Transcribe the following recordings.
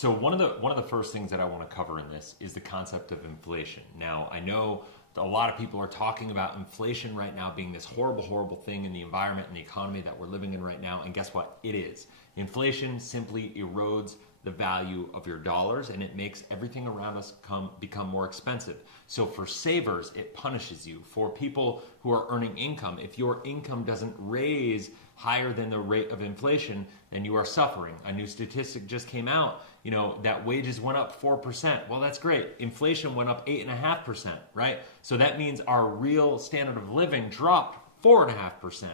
So one of the first things that I want to cover in this is the concept of inflation. Now, I know a lot of people are talking about inflation right now being this horrible, horrible thing in the environment and the economy that we're living in right now. And guess what? It is. Inflation simply erodes the value of your dollars, and it makes everything around us become more expensive. So for savers, it punishes you. For people who are earning income, if your income doesn't raise higher than the rate of inflation, then you are suffering. A new statistic just came out, that wages went up 4%. Well, that's great. Inflation went up 8.5%, right? So that means our real standard of living dropped 4.5%.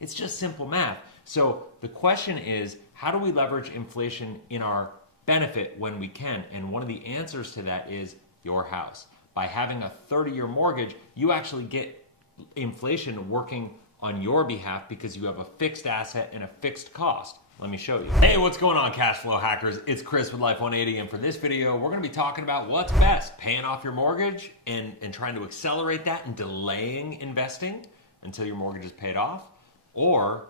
It's just simple math. So the question is, how do we leverage inflation in our benefit when we can? And one of the answers to that is your house. By having a 30-year mortgage, you actually get inflation working on your behalf because you have a fixed asset and a fixed cost. Let me show you. Hey, what's going on, cash flow hackers? It's Chris with Life 180, and for this video, we're gonna be talking about what's best, paying off your mortgage and trying to accelerate that and delaying investing until your mortgage is paid off, or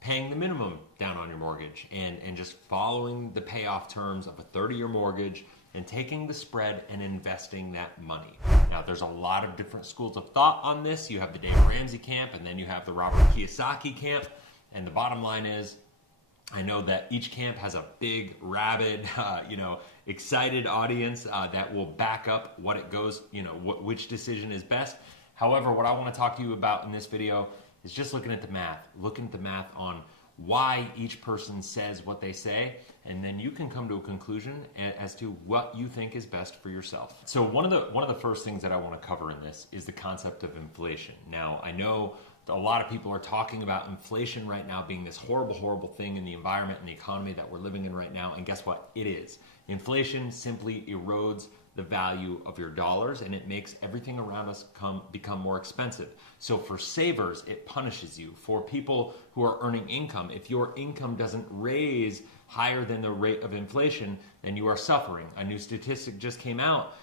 paying the minimum down on your mortgage and just following the payoff terms of a 30-year mortgage and taking the spread and investing that money. Now, there's a lot of different schools of thought on this. You have the Dave Ramsey camp, and then you have the Robert Kiyosaki camp. And the bottom line is, I know that each camp has a big, rabid, excited audience that will back up what it goes, which decision is best. However, what I want to talk to you about in this video is just looking at the math on why each person says what they say, and then you can come to a conclusion as to what you think is best for yourself. So one of the first things that I want to cover in this is the concept of inflation. Now, I know a lot of people are talking about inflation right now being this horrible, horrible thing in the environment and the economy that we're living in right now, and guess what? It is. Inflation simply erodes the value of your dollars, and it makes everything around us become more expensive. So for savers, it punishes you. For people who are earning income, if your income doesn't raise higher than the rate of inflation, then you are suffering. A new statistic just came out,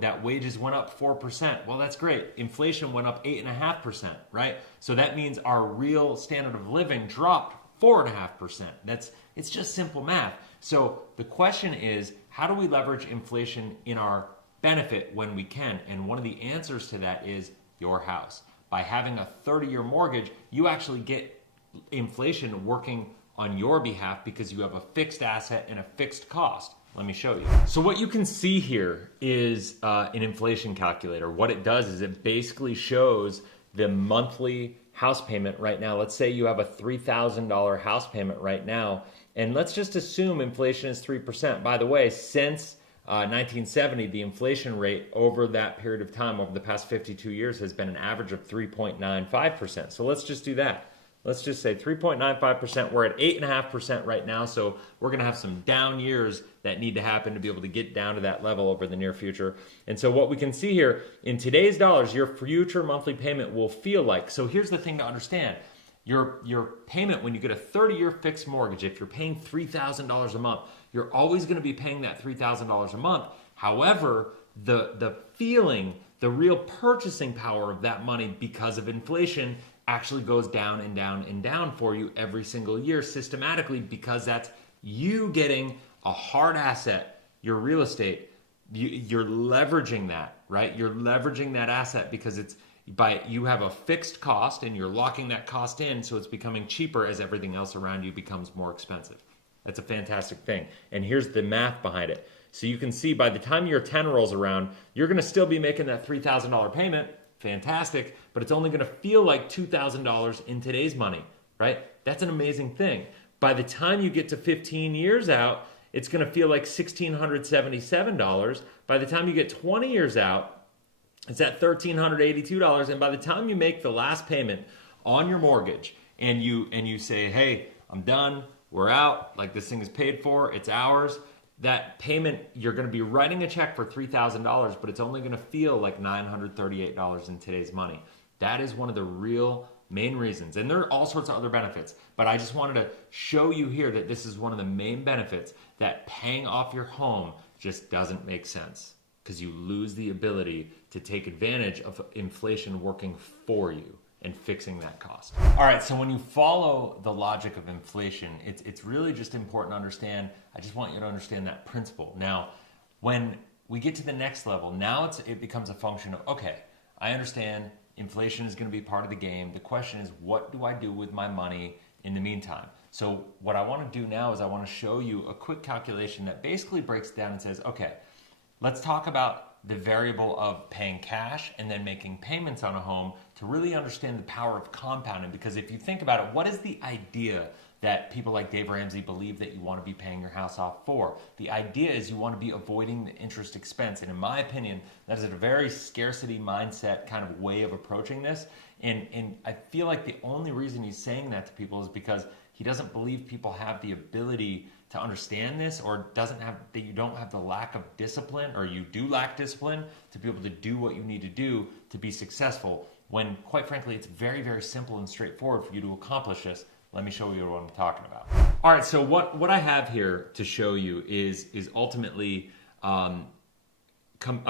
that wages went up 4%. Well, that's great. Inflation went up 8.5%, right? So that means our real standard of living dropped 4.5%. It's just simple math. So the question is, how do we leverage inflation in our benefit when we can? And one of the answers to that is your house. By having a 30-year mortgage, you actually get inflation working on your behalf because you have a fixed asset and a fixed cost. Let me show you. So what you can see here is an inflation calculator. What it does is it basically shows the monthly house payment right now. Let's say you have a $3,000 house payment right now, and let's just assume inflation is 3%. By the way, since 1970, the inflation rate over that period of time, over the past 52 years, has been an average of 3.95%. So let's just do that. Let's just say 3.95%. We're at 8.5% right now, so we're going to have some down years that need to happen to be able to get down to that level over the near future. And so what we can see here, in today's dollars, your future monthly payment will feel like. So here's the thing to understand. Your payment when you get a 30-year fixed mortgage, if you're paying $3,000 a month, you're always going to be paying that $3,000 a month. However, the feeling, the real purchasing power of that money because of inflation actually goes down and down and down for you every single year systematically, because that's you getting a hard asset, your real estate. You're leveraging that, right? You're leveraging that asset because you have a fixed cost and you're locking that cost in, so it's becoming cheaper as everything else around you becomes more expensive. That's a fantastic thing. And here's the math behind it. So you can see by the time year 10 rolls around, you're going to still be making that $3,000 payment. Fantastic, but it's only going to feel like $2,000 in today's money, right? That's an amazing thing. By the time you get to 15 years out, it's going to feel like $1,677. By the time you get 20 years out, it's at $1,382. And by the time you make the last payment on your mortgage and you say, hey, I'm done, we're out, like this thing is paid for, it's ours, that payment, you're going to be writing a check for $3,000, but it's only going to feel like $938 in today's money. That is one of the real main reasons. And there are all sorts of other benefits, but I just wanted to show you here that this is one of the main benefits, that paying off your home just doesn't make sense because you lose the ability to take advantage of inflation working for you. and fixing that cost. All right, so when you follow the logic of inflation, it's really just important to understand, I just want you to understand that principle. Now, when we get to the next level, now it becomes a function of, okay, I understand inflation is going to be part of the game. The question is, what do I do with my money in the meantime? So what I want to do now is I want to show you a quick calculation that basically breaks it down and says, okay, let's talk about the variable of paying cash and then making payments on a home to really understand the power of compounding. Because if you think about it, what is the idea that people like Dave Ramsey believe that you want to be paying your house off for? The idea is you want to be avoiding the interest expense. And in my opinion, that is a very scarcity mindset kind of way of approaching this. And I feel like the only reason he's saying that to people is because he doesn't believe people have the ability to understand this, or that you don't have the lack of discipline, or you do lack discipline to be able to do what you need to do to be successful, when quite frankly it's very, very simple and straightforward for you to accomplish this. Let me show you what I'm talking about. All right, so what I have here to show you is ultimately a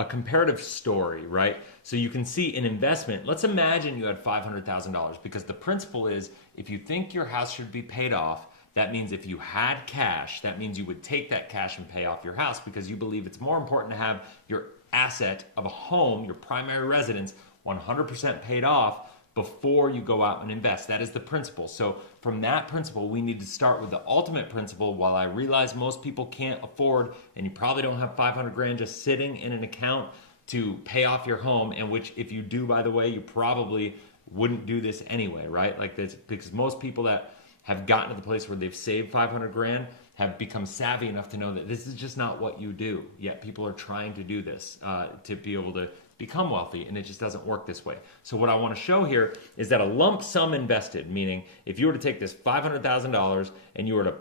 comparative story, right? So you can see an investment. Let's imagine you had $500,000, because the principle is, if you think your house should be paid off, that means if you had cash, that means you would take that cash and pay off your house, because you believe it's more important to have your asset of a home, your primary residence, 100% paid off before you go out and invest. That is the principle. So from that principle, we need to start with the ultimate principle. While I realize most people can't afford, and you probably don't have 500 grand just sitting in an account to pay off your home, and which if you do, by the way, you probably wouldn't do this anyway, right? Like this, because most people that have gotten to the place where they've saved 500 grand have become savvy enough to know that this is just not what you do. Yet people are trying to do this to be able to become wealthy, and it just doesn't work this way. So what I want to show here is that a lump sum invested, meaning if you were to take this $500,000 and you were to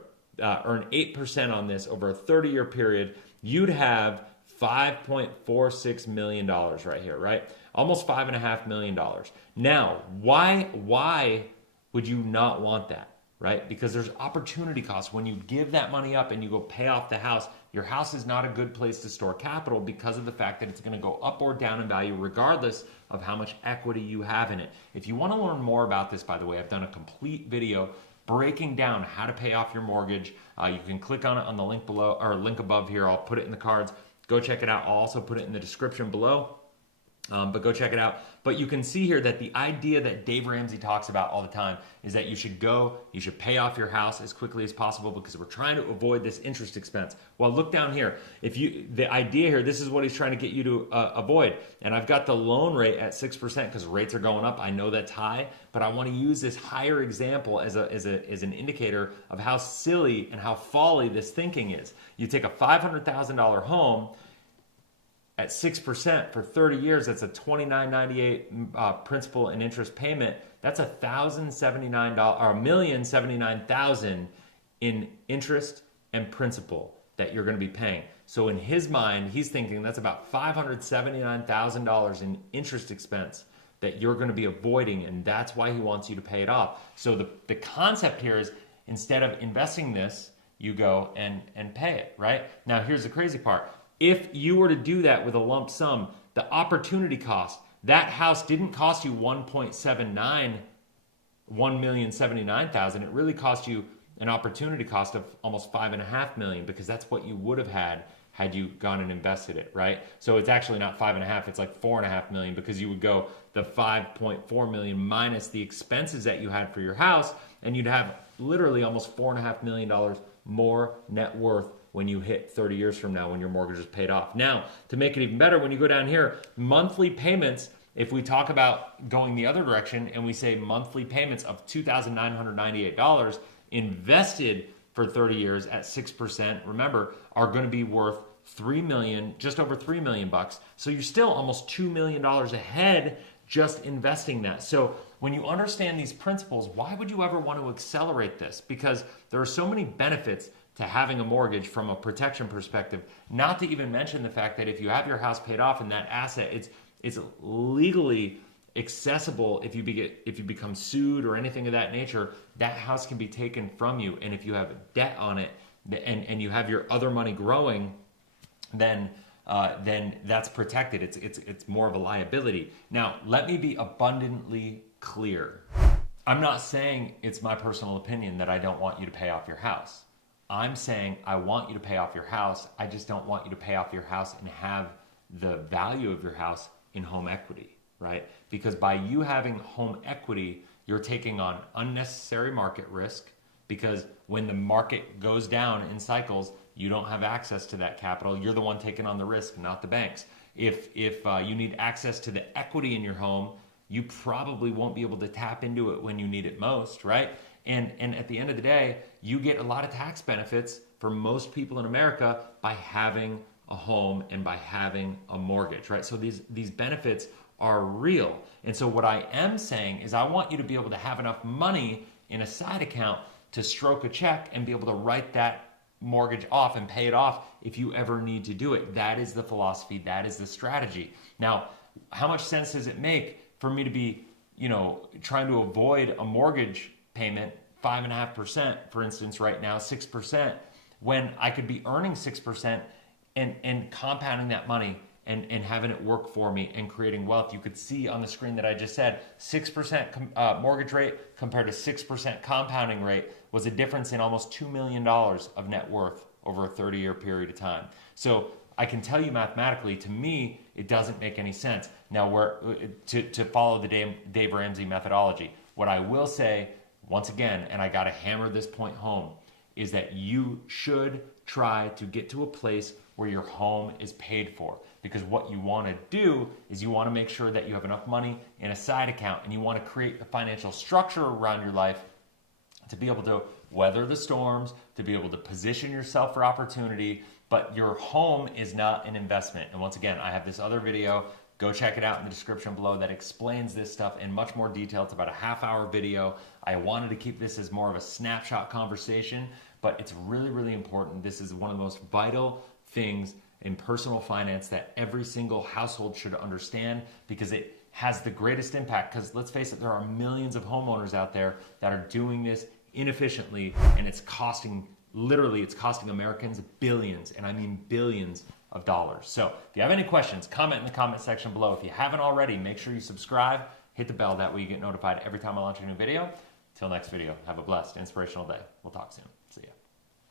earn 8% on this over a 30-year period, you'd have $5.46 million right here, right? Almost $5.5 million. Now, why would you not want that? Right? Because there's opportunity costs. When you give that money up and you go pay off the house, your house is not a good place to store capital because of the fact that it's going to go up or down in value regardless of how much equity you have in it. If you want to learn more about this, by the way, I've done a complete video breaking down how to pay off your mortgage. You can click on it on the link below, or link above here. I'll put it in the cards. Go check it out. I'll also put it in the description below. But go check it out. But you can see here that the idea that Dave Ramsey talks about all the time is that you should pay off your house as quickly as possible because we're trying to avoid this interest expense. Well, look down here. The idea here, this is what he's trying to get you to avoid. And I've got the loan rate at 6% because rates are going up. I know that's high, but I want to use this higher example as an indicator of how silly and how folly this thinking is. You take a $500,000 home at 6% for 30 years, that's a $29.98 principal and interest payment. That's $1,079 or $1,079,000 in interest and principal that you're going to be paying. So in his mind, he's thinking that's about $579,000 in interest expense that you're going to be avoiding, and that's why he wants you to pay it off. So the concept here is, instead of investing this, you go and pay it, right? Now here's the crazy part. If you were to do that with a lump sum, the opportunity cost, that house didn't cost you $1,079,000. It really cost you an opportunity cost of almost $5.5 million, because that's what you would have had you gone and invested it, right? So it's actually not 5.5, it's like 4.5 million, because you would go the 5.4 million minus the expenses that you had for your house, and you'd have literally almost $4.5 million more net worth when you hit 30 years from now, when your mortgage is paid off. Now, to make it even better, when you go down here, monthly payments, if we talk about going the other direction and we say monthly payments of $2,998 invested for 30 years at 6%, remember, are going to be worth $3 million, just over $3 million bucks. So you're still almost $2 million ahead just investing that. So when you understand these principles, why would you ever want to accelerate this? Because there are so many benefits to having a mortgage from a protection perspective, not to even mention the fact that if you have your house paid off and that asset, it's legally accessible. If you become sued or anything of that nature, that house can be taken from you. And if you have debt on it and you have your other money growing, then that's protected. It's more of a liability. Now, let me be abundantly clear. I'm not saying it's my personal opinion that I don't want you to pay off your house. I'm saying I want you to pay off your house. I just don't want you to pay off your house and have the value of your house in home equity, right? Because by you having home equity, you're taking on unnecessary market risk, because when the market goes down in cycles, you don't have access to that capital. You're the one taking on the risk, not the banks. If you need access to the equity in your home, you probably won't be able to tap into it when you need it most, right? And at the end of the day, you get a lot of tax benefits for most people in America by having a home and by having a mortgage, right? So these benefits are real. And so what I am saying is I want you to be able to have enough money in a side account to stroke a check and be able to write that mortgage off and pay it off if you ever need to do it. That is the philosophy. That is the strategy. Now, how much sense does it make for me to be, trying to avoid a mortgage payment, 5.5%, for instance, right now, 6%, when I could be earning 6% and compounding that money and having it work for me and creating wealth? You could see on the screen that I just said, 6% mortgage rate compared to 6% compounding rate was a difference in almost $2 million of net worth over a 30-year period of time. So I can tell you mathematically, to me, it doesn't make any sense. Now, to follow the Dave Ramsey methodology, what I will say, once again, and I got to hammer this point home, is that you should try to get to a place where your home is paid for. Because what you want to do is you want to make sure that you have enough money in a side account, and you want to create a financial structure around your life to be able to weather the storms, to be able to position yourself for opportunity. But your home is not an investment. And once again, I have this other video. Go check it out in the description below that explains this stuff in much more detail. It's about a half-hour video. I wanted to keep this as more of a snapshot conversation, but it's really, really important. This is one of the most vital things in personal finance that every single household should understand, because it has the greatest impact. Because let's face it, there are millions of homeowners out there that are doing this inefficiently, and it's costing Americans billions, and I mean billions of dollars. So if you have any questions, comment in the comment section below. If you haven't already, make sure you subscribe, hit the bell, that way you get notified every time I launch a new video. Till next video, have a blessed, inspirational day. We'll talk soon. See ya.